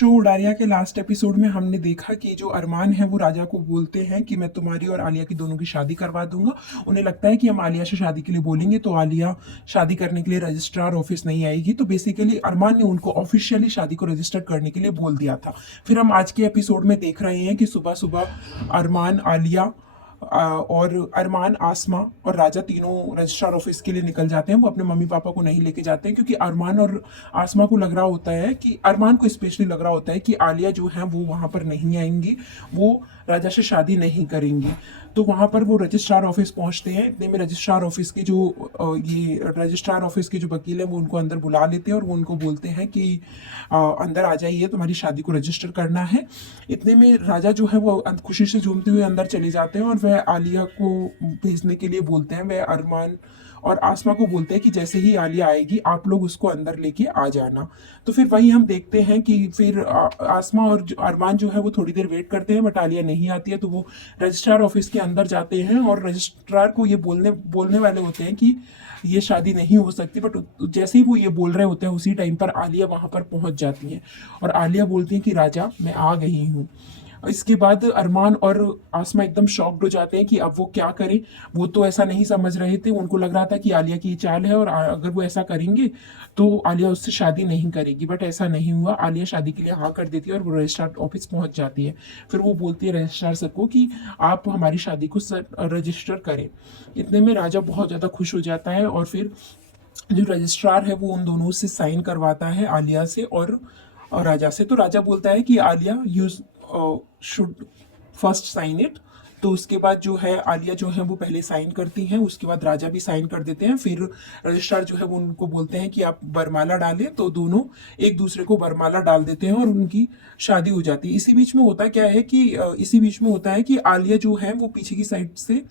Show Udaariyan के last episode में हमने देखा कि जो अरमान है वो राजा को बोलते हैं कि मैं तुम्हारी और आलिया की दोनों की शादी करवा दूंगा। उन्हें लगता है कि हम आलिया से शादी के लिए बोलेंगे तो आलिया शादी करने के लिए रजिस्ट्रार ऑफिस नहीं आएगी, तो बेसिकली अरमान ने उनको ऑफिशियली शादी को रजिस्टर करने के लिए बोल दिया था। फिर हम आज के एपिसोड में देख रहे हैं कि सुबह सुबह अरमान, आलिया और अरमान, आसमा और राजा तीनों रजिस्ट्रार ऑफिस के लिए निकल जाते हैं। वो अपने मम्मी पापा को नहीं लेके जाते हैं क्योंकि अरमान और आसमा को लग रहा होता है कि अरमान को स्पेशली लग रहा होता है कि आलिया जो है वो वहाँ पर नहीं आएंगी, वो राजा से शादी नहीं करेंगी। तो वहाँ पर वो रजिस्ट्रार ऑफिस पहुँचते हैं। इतने में रजिस्ट्रार ऑफिस के जो ये रजिस्ट्रार ऑफिस के जो वकील हैं वो उनको अंदर बुला लेते हैं और वो उनको बोलते हैं कि अंदर आ जाइए, तुम्हारी शादी को रजिस्टर करना है। इतने में राजा जो है वो खुशी से झूमते हुए अंदर चले जाते हैं और वह आलिया को भेजने के लिए बोलते हैं। वह अरमान और आसमा को बोलते हैं कि जैसे ही आलिया आएगी आप लोग उसको अंदर लेके आ जाना। तो फिर वही हम देखते हैं कि फिर आसमा और अरमान जो है वो थोड़ी देर वेट करते हैं, बट आलिया नहीं आती है। तो वो रजिस्ट्रार ऑफिस के अंदर जाते हैं और रजिस्ट्रार को ये बोलने वाले होते हैं कि ये शादी नहीं हो सकती, बट जैसे ही वो ये बोल रहे होते हैं उसी टाइम पर आलिया वहां पर पहुंच जाती है और आलिया बोलती है कि राजा मैं आ गई हूँ। इसके बाद अरमान और आसमा एकदम शॉक्ड हो जाते हैं कि अब वो क्या करें। वो तो ऐसा नहीं समझ रहे थे, उनको लग रहा था कि आलिया की चाल है और अगर वो ऐसा करेंगे तो आलिया उससे शादी नहीं करेगी, बट ऐसा नहीं हुआ। आलिया शादी के लिए हाँ कर देती है और वो रजिस्ट्रार ऑफिस पहुंच जाती है। फिर वो बोलती है रजिस्ट्रार सर को कि आप हमारी शादी को रजिस्टर करें। इतने में राजा बहुत ज़्यादा खुश हो जाता है और फिर जो रजिस्ट्रार है वो उन दोनों से साइन करवाता है, आलिया से और राजा से। तो राजा बोलता है कि Alia you should first sign it. तो उसके बाद जो है आलिया जो है वो पहले साइन करती हैं, उसके बाद राजा भी साइन कर देते हैं। फिर रजिस्ट्रार जो है वो उनको बोलते हैं कि आप बरमाला डालें, तो दोनों एक दूसरे को बरमाला डाल देते हैं और उनकी शादी हो जाती है। इसी बीच में होता क्या है कि इसी बीच में होता है कि आलिया जो है वो पीछे की साइड से,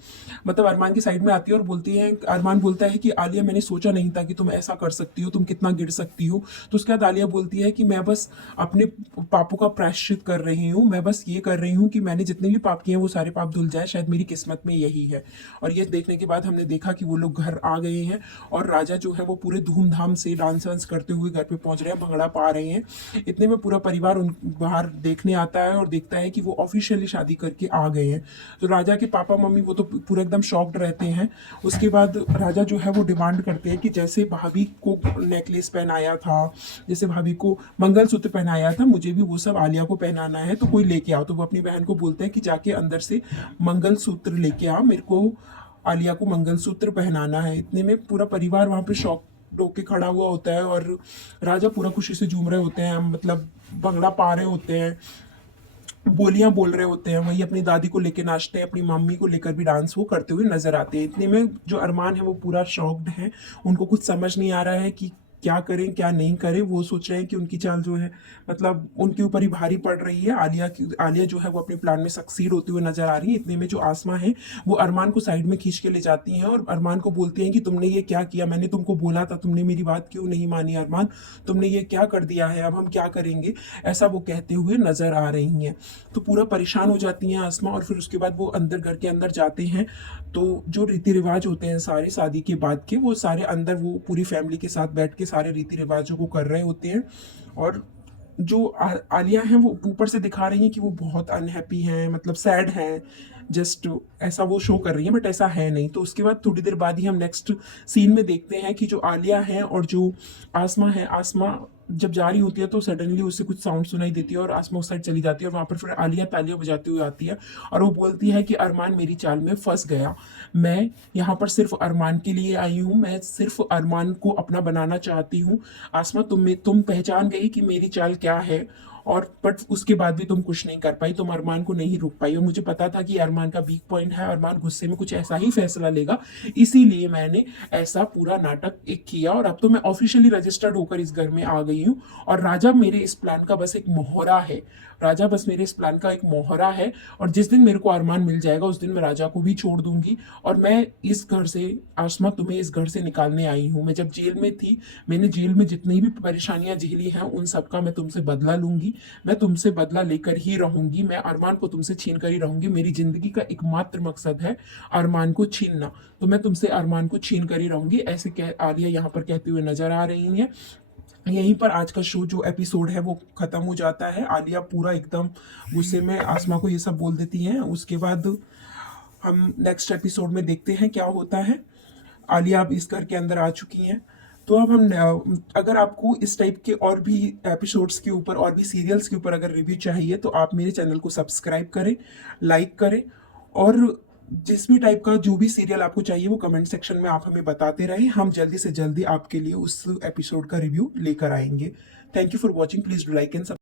मतलब अरमान की साइड में आती है और बोलती है, अरमान बोलता है कि आलिया मैंने सोचा नहीं था कि तुम ऐसा कर सकती हो, तुम कितना गिर सकती हो। तो उसके बाद आलिया बोलती है कि मैं बस अपने पापों का प्रायश्चित कर रही हूँ, मैं बस ये कर रही हूँ कि मैंने जितने भी पाप किए हैं वो सारे पाप धुल जाए, शायद मेरी किस्मत में यही है। और ये देखने के बाद हमने देखा कि वो लोग घर आ गए हैं और राजा जो है वो पूरे धूमधाम से डांस वांस करते हुए घर पे पहुंच रहे हैं, भंगड़ा पा रहे हैं। इतने में पूरा परिवार उन बाहर देखने आता है और देखता है कि वो ऑफिशियली शादी करके आ गए हैं। तो राजा के पापा मम्मी वो तो पूरे एकदम शॉक्ड रहते हैं। उसके बाद राजा जो है वो डिमांड करते हैं कि जैसे भाभी को नेकलेस पहनाया था, जैसे भाभी को मंगलसूत्र पहनाया था, मुझे भी वो सब आलिया को पहनाना है, तो कोई लेके आओ। तो वो अपनी बहन को बोलते हैं कि जाके अंदर से मंगलसूत्र लेके आ, मेरे को आलिया को मंगलसूत्र पहनाना है। इतने में पूरा परिवार वहां पे शॉक होके खड़ा हुआ होता है और राजा पूरा खुशी से झूम रहे होते हैं, मतलब भंगड़ा पा रहे होते हैं, बोलियां बोल रहे होते हैं। वहीं अपनी दादी को लेकर नाचते हैं, अपनी मम्मी को लेकर भी डांस वो करते हुए नजर आते हैं। इतने में जो अरमान है वो पूरा शॉक्ड है, उनको कुछ समझ नहीं आ रहा है कि क्या करें क्या नहीं करें। वो सोच रहे हैं कि उनकी चाल जो है मतलब उनके ऊपर ही भारी पड़ रही है। आलिया जो है वो अपने प्लान में सक्सीड होती हुई नजर आ रही है। इतने में जो आसमा है वो अरमान को साइड में खींच के ले जाती हैं और अरमान को बोलती हैं कि तुमने ये क्या किया, मैंने तुमको बोला था, तुमने मेरी बात क्यों नहीं मानी अरमान, तुमने ये क्या कर दिया है, अब हम क्या करेंगे, ऐसा वो कहते हुए नजर आ रही हैं। तो पूरा परेशान हो जाती हैं आसमा और फिर उसके बाद वो अंदर घर के अंदर जाते हैं। तो जो रीति रिवाज होते हैं सारे शादी के बाद के, वो सारे अंदर वो पूरी फैमिली के साथ बैठ के सारे रीति रिवाजों को कर रहे होते हैं। और जो आलिया हैं वो ऊपर से दिखा रही हैं कि वो बहुत अनहैप्पी हैं, मतलब सैड हैं, जस्ट ऐसा वो शो कर रही हैं, बट ऐसा है नहीं। तो उसके बाद थोड़ी देर बाद ही हम नेक्स्ट सीन में देखते हैं कि जो आलिया है और जो आसमा है, आसमा जब जा रही होती है तो सडनली उससे कुछ साउंड सुनाई देती है और आसमा उस साइड चली जाती है और वहां पर फिर आलिया तालियां बजाती हुई आती है और वो बोलती है कि अरमान मेरी चाल में फंस गया, मैं यहाँ पर सिर्फ अरमान के लिए आई हूँ, मैं सिर्फ अरमान को अपना बनाना चाहती हूँ। आसमा तुम पहचान गई कि मेरी चाल क्या है, और बट उसके बाद भी तुम कुछ नहीं कर पाई, तुम अरमान को नहीं रोक पाई। और मुझे पता था कि अरमान का वीक पॉइंट है, अरमान गुस्से में कुछ ऐसा ही फैसला लेगा, इसीलिए मैंने ऐसा पूरा नाटक एक किया और अब तो मैं ऑफिशियली रजिस्टर्ड होकर इस घर में आ गई हूँ। और राजा मेरे इस प्लान का बस एक मोहरा है, राजा बस मेरे इस प्लान का एक मोहरा है। और जिस दिन मेरे को अरमान मिल जाएगा उस दिन मैं राजा को भी छोड़ दूंगी और मैं इस घर से, आसमा तुम्हें इस घर से निकालने आई हूँ। मैं जब जेल में थी, मैंने जेल में जितनी भी परेशानियां झेली हैं उन सबका मैं तुमसे बदला लूंगी, मैं तुमसे बदला लेकर ही रहूंगी, मैं अरमान को तुमसे छीन कर ही रहूंगी। मेरी जिंदगी का एकमात्र मकसद है अरमान को छीनना, तो मैं तुमसे अरमान को छीन कर ही रहूंगी, ऐसे कह आलिया यहाँ पर कहते हुए नजर आ रही है। यहीं पर आज का शो जो एपिसोड है वो खत्म हो जाता है। आलिया पूरा एकदम गुस्से में आसमा को ये सब बोल देती हैं। उसके बाद हम नेक्स्ट एपिसोड में देखते हैं क्या होता है। आलिया अब इस घर के अंदर आ चुकी हैं। तो अब हम अगर आपको इस टाइप के और भी एपिसोड्स के ऊपर और भी सीरियल्स के ऊपर अगर रिव्यू चाहिए तो आप मेरे चैनल को सब्सक्राइब करें, लाइक करें, और जिस भी टाइप का जो भी सीरियल आपको चाहिए वो कमेंट सेक्शन में आप हमें बताते रहें। हम जल्दी से जल्दी आपके लिए उस एपिसोड का रिव्यू लेकर आएंगे। Thank you for watching. Please do like and